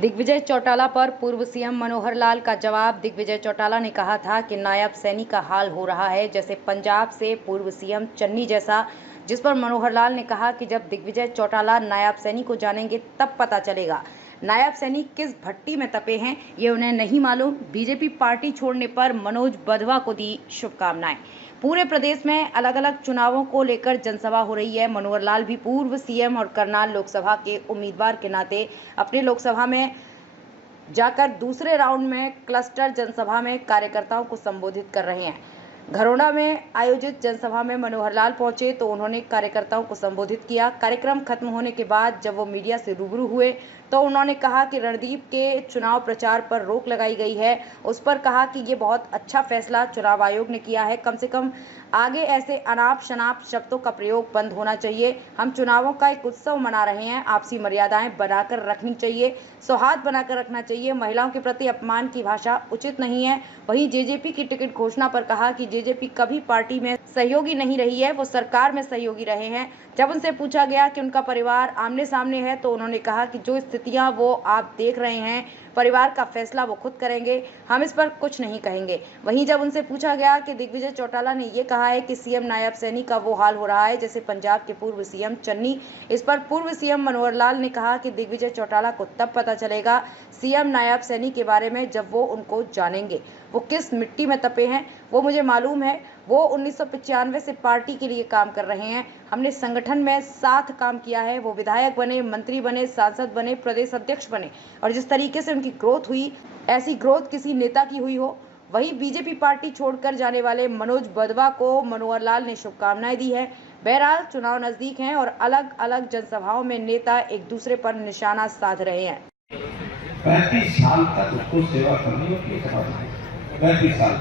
दिग्विजय चौटाला पर पूर्व सीएम मनोहर लाल का जवाब। दिग्विजय चौटाला ने कहा था कि नायब सैनी का हाल हो रहा है जैसे पंजाब से पूर्व सीएम चन्नी जैसा, जिस पर मनोहर लाल ने कहा कि जब दिग्विजय चौटाला नायब सैनी को जानेंगे तब पता चलेगा नायब सैनी किस भट्टी में तपे हैं, ये उन्हें नहीं मालूम। बीजेपी पार्टी छोड़ने पर मनोज बधवा को दी शुभकामनाएं। पूरे प्रदेश में अलग अलग चुनावों को लेकर जनसभा हो रही है। मनोहर लाल भी पूर्व सीएम और करनाल लोकसभा के उम्मीदवार के नाते अपने लोकसभा में जाकर दूसरे राउंड में क्लस्टर जनसभा में कार्यकर्ताओं को संबोधित कर रहे हैं। घरोड़ा में आयोजित जनसभा में मनोहर लाल पहुंचे तो उन्होंने कार्यकर्ताओं को संबोधित किया। कार्यक्रम खत्म होने के बाद जब वो मीडिया से रूबरू हुए तो उन्होंने कहा कि रणदीप के चुनाव प्रचार पर रोक लगाई गई है। उस पर कहा कि ये बहुत अच्छा फैसला चुनाव आयोग ने किया है। कम से कम आगे ऐसे अनाप शनाप शब्दों का प्रयोग बंद होना चाहिए। हम चुनावों का एक उत्सव मना रहे हैं, आपसी मर्यादाएं बनाकर रखनी चाहिए, सौहार्द बनाकर रखना चाहिए। महिलाओं के प्रति अपमान की भाषा उचित नहीं है। वहीं जेजेपी की टिकट घोषणा पर कहा कि जेजेपी कभी पार्टी में सहयोगी नहीं रही है, वो सरकार में सहयोगी रहे हैं। जब उनसे पूछा गया कि उनका परिवार आमने सामने है तो उन्होंने कहा कि जो स्थितियां वो आप देख रहे हैं, परिवार का फैसला वो खुद करेंगे, हम इस पर कुछ नहीं कहेंगे। वहीं जब उनसे पूछा गया कि दिग्विजय चौटाला ने ये कहा है कि सीएम नायब सैनी का वो हाल हो रहा है जैसे पंजाब के पूर्व सीएम चन्नी, इस पर पूर्व सीएम मनोहर लाल ने कहा कि दिग्विजय चौटाला को तब पता चलेगा सीएम नायब सैनी के बारे में जब वो उनको जानेंगे। वो किस मिट्टी में तपे हैं वो मुझे मालूम है। वो 1995 से पार्टी के लिए काम कर रहे हैं। हमने संगठन में साथ काम किया है। वो विधायक बने, मंत्री बने, सांसद बने, प्रदेश अध्यक्ष बने और जिस तरीके से उनकी ग्रोथ हुई ऐसी ग्रोथ किसी नेता की हुई हो। वहीं बीजेपी पार्टी छोड़कर जाने वाले मनोज बधवा को मनोहर लाल ने शुभकामनाएं दी है। बहरहाल चुनाव नजदीक हैं और अलग अलग जनसभाओं में नेता एक दूसरे पर निशाना साध रहे हैं। 35 साल तक उसको सेवा करनी होती है। 35 साल,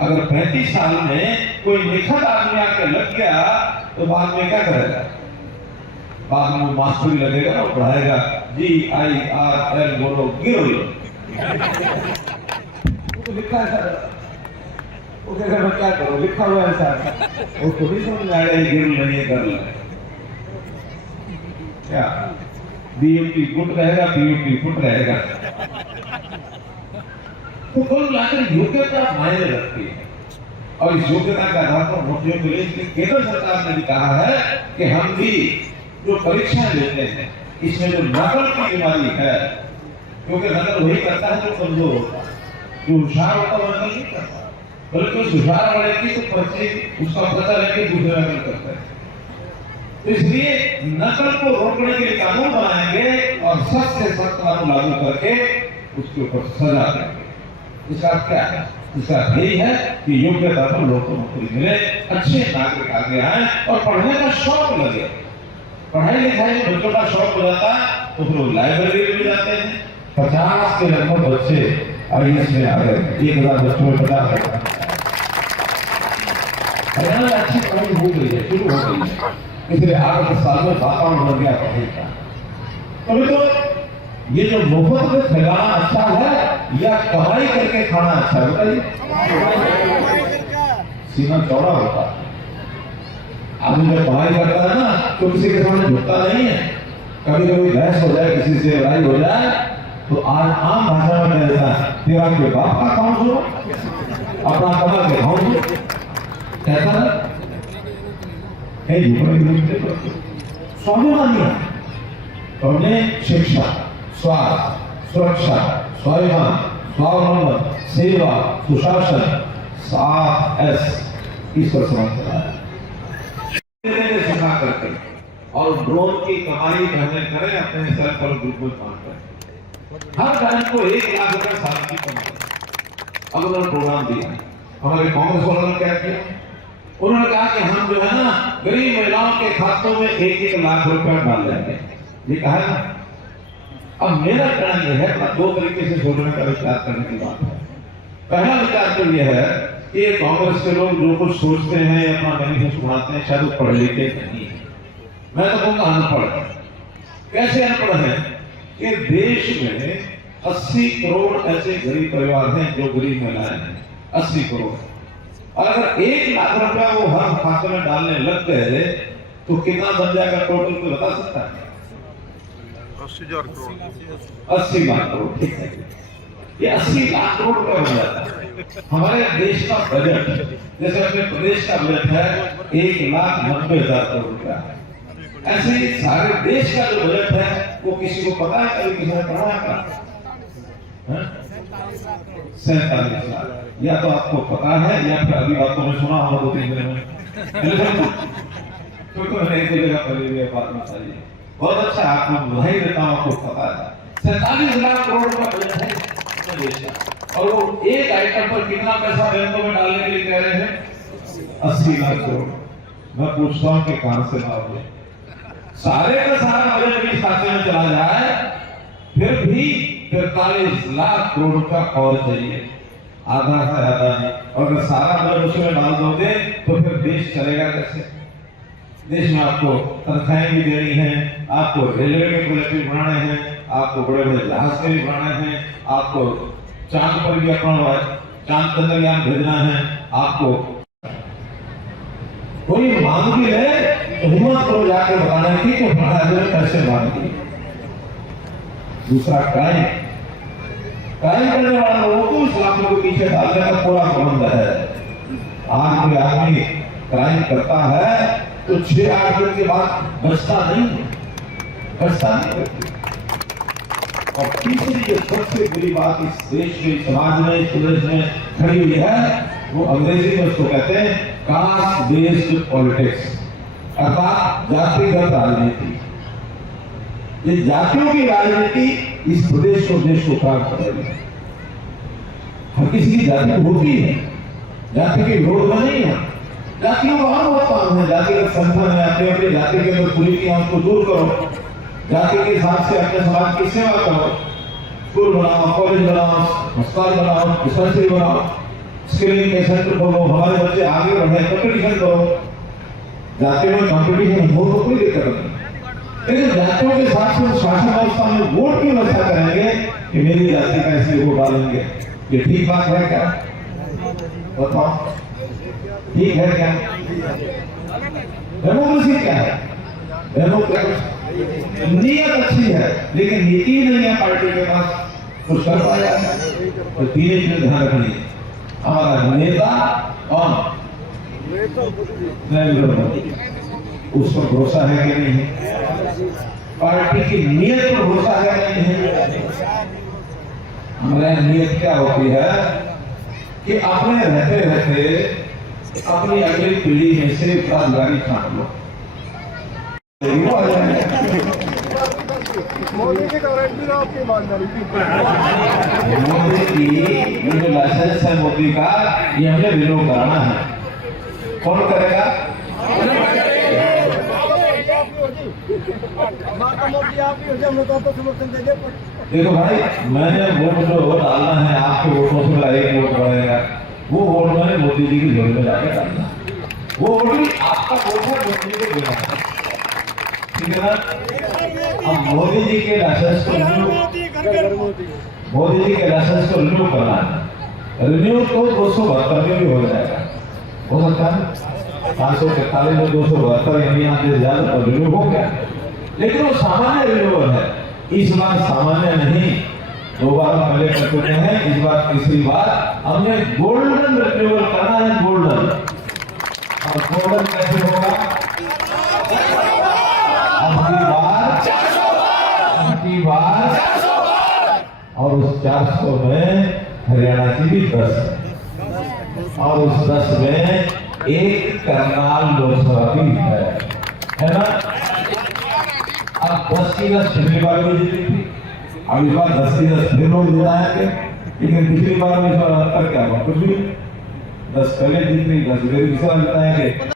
अगर 35 साल में कोई निखट आदमी आके लग गया तो बाद में क्या करेगा? बाद में मास्टर भी लगेगा और पढ़ाएगा GIRL बोलो गिरो। तो लिखा है सर, वो कहेगा मैं क्या करूं, लिखा हुआ है सर, वो थोड़ी समझ में आएगा गिरो नहीं गर्ल क्या? BMT गुट रहेगा, BMT फुट रहेगा। तो कुल मिलाकर योग्यता मायने रखती है और इस योग्यता के आधार पर नौकरियों के लिए केंद्र सरकार ने भी कहा है कि हम भी जो परीक्षाएं लेते हैं इसमें जो नकल की बीमारी है, क्योंकि नकल वही करता है जो कमजोर होता है, जो होशियार होता है नकल नहीं करता, बल्कि उस होशियार वाले की तो पर्ची उसका पता लेके दूसरे नकल करता है। तो इसलिए नकल को रोकने के लिए कानून बनाएंगे और सख्त से सख्त कानून लागू करके उसके ऊपर सजा देंगे। इसका क्या है? इसका यही है कि योग्यता पर लोगों को नौकरी मिले, अच्छे नागरिक आगे आए और पढ़ने का शौक लगे। पढ़ाई लिखाई में बच्चों का शौक हो जाता है तो फिर वो लाइब्रेरी में जाते हैं। 50 के लगभग बच्चे IAS में आ गए। 1000 बच्चों में 50 अच्छी पढ़ाई हो गई है, शुरू हो गई है, इसलिए 8 साल में वातावरण बन गया पढ़ाई का। तभी तो ये जो मुफ्त में खिलाना अच्छा है या कमाई करके खाना अच्छा है? बताइए। सीमा चौड़ा होता है। आदमी जब कमाई करता है ना तो किसी के सामने झुकता नहीं है। कभी कभी बहस हो जाए, किसी से लड़ाई हो जाए तो आज आम भाषा में कह देता है तेरा के बाप का काम सुनो, अपना कमा के खाओ कहता है। स्वाभिमानी है। हमने शिक्षा, स्वास्थ्य, सुरक्षा, स्वाभिमान, स्वावलंबन, सेवा, सुशासन 7S इस पर समझता है सिखा करके और ड्रोन की कमाई बहने करें अपने सेल्फ हेल्प ग्रुप में काम करें। हर बहन को 1 लाख रुपए साल की कमाई। अब उन्होंने प्रोग्राम दिया। हमारे कांग्रेस वालों ने क्या किया? उन्होंने कहा कि हम जो है ना गरीब महिलाओं के खातों में 1-1 लाख रुपए डाल देंगे। ये कहा ना। अब मेरा कहना यह है कि 2 तरीके से सोचने का विचार करने की बात है। पहला विचार तो यह है कि कांग्रेस के लोग जो कुछ सोचते हैं अपना मैनिफेस्टो बनाते हैं शायद वो पढ़ लिखे नहीं है। मैं तो कहूँगा अनपढ़। कैसे अनपढ़ है कि देश में 80 करोड़ ऐसे गरीब परिवार हैं जो गरीब महिलाएं हैं। 80 करोड़। और अगर 1 लाख रुपया वो हर खाते में डालने लग गए तो कितना बन जाएगा टोटल, को बता सकता है? 80,000 करोड़ 80 लाख करोड़, ठीक है। ये 80 लाख करोड़ रुपया बन जाता है। हमारे देश का बजट, जैसे अपने प्रदेश का बजट है 1,90,000 करोड़ रुपया, ऐसे ही सारे देश का जो बजट है वो किसी को पता है, कभी किसी ने पढ़ा है? 47 लाख। या तो आपको पता है या फिर अभी बातों में सुना होगा 2-3 दिन में, तो मैंने एक जगह पर ये बात बताई। बहुत अच्छा, आपको बधाई देता हूँ, आपको पता है 47 लाख करोड़ रुपया बजट है देश का, और वो एक आइटम पर कितना पैसा बैंकों में डालने के लिए कह रहे हैं? 80 लाख करोड़। मैं पूछता हूँ कि कहां से लाओगे? सारे का सारा बजट भी खाते में चला जाए, फिर भी 43 लाख करोड़ रुपया और चाहिए, आधा से ज्यादा नहीं। और अगर सारा बजट उसमें डाल दोगे तो फिर देश चलेगा कैसे? देश में आपको तनख्वाहें भी देनी है, आपको रेलवे के प्रोजेक्ट भी बनाने हैं, आपको बड़े बड़े जहाज के भी बनाने हैं, आपको चांद पर भी अपना चांद चंद्रयान भेजना है, आपको कोई मांग भी है तो हिम्मत करो जाके बताने की कि कैसे मांगी। दूसरा क्राइम करने वाले लोगों को इस्लामियों के पीछे डालने का पूरा प्रबंध है। आज कोई आदमी क्राइम करता है तो 6-8 दिन के बाद बचता नहीं। और तीसरी जो सबसे बड़ी बात इस देश में, समाज में, इस प्रदेश में खड़ी हुई है, वो अंग्रेजी में उसको कहते हैं कास्ट बेस्ड पॉलिटिक्स, अर्थात जातिगत राजनीति। ये जातियों की राजनीति इस प्रदेश को, देश को खराब कर रही है। हर किसी की जाति होती है, जाति के विरोध में नहीं है, जातियों का बहुत काम है, जातिगत संगठन है, अपनी अपनी जाति के अंदर कुरीतियां उसको दूर करो, जाति के हिसाब से अपने समाज की सेवा करो, स्कूल बनाओ, कॉलेज बनाओ, अस्पताल बनाओ, डिस्पेंसरी बनाओ, स्किलिंग के सेंटर खोलो, हमारे बच्चे आगे बढ़े, कंपटीशन करो। जातियों में कंपटीशन हो तो कोई दिक्कत नहीं, लेकिन जातियों के साथ में शासन व्यवस्था में वोट की व्यवस्था करेंगे कि मेरी जाति का इसलिए वोट डालेंगे, ये ठीक बात है क्या? बताओ, ठीक है क्या? डेमोक्रेसी क्या है? डेमोक्रेसी नीयत अच्छी है, लेकिन नीति नहीं है पार्टी के पास, कुछ कर पाया है। तो 3 चीजें ध्यान रखनी है। हमारा नेता कौन? नरेंद्र मोदी, उस पर भरोसा है कि नहीं है? पार्टी की नीयत पर भरोसा है कि नहीं है? हमारे नीयत क्या होती है कि अपने रहते रहते अपनी अगली पीढ़ी में से प्राधिकारी छांट लो। मोदी की गारंटी आपकी ईमानदारी की। मोदी की ये जो लाइसेंस है मोदी का, ये हमें रिन्यू कराना है। कौन करेगा? देखो भाई, मैंने वोट जो डालना है, आपके वोटों से मेरा 1 वोट बढ़ेगा, वो वोट मैंने मोदी जी की झोली में जाके डालना। वो वोट भी आपका वोट है, मोदी जी को देना है, ठीक है ना? अब मोदी जी के लाइसेंस को रिन्यू करना है। रिन्यू तो 272 में भी हो जाएगा, हो सकता है 543 में 272 यहाँ से ज्यादा रिन्यू हो गया, लेकिन वो सामान्य रिन्यूअल है। इस बार सामान्य नहीं, 2 बार पहले कर चुके हैं, इस बार तीसरी बार हमने गोल्डन रिन्यूअल करना है, गोल्डन। और गोल्डन कैसे होगा? अबकी बार और उस 400 में हरियाणा की भी 10 और उस 10 में एक करनाल लोकसभा भी है ना? अब 10 की 10 पिछली बार भी जीती थी, अब इस बार 10 की 10 फिर लोग जिताएंगे, लेकिन पिछली बार में इस बार अंतर क्या हुआ? कुछ भी 10 पहले जीत रही, 10 फिर जिताएंगे।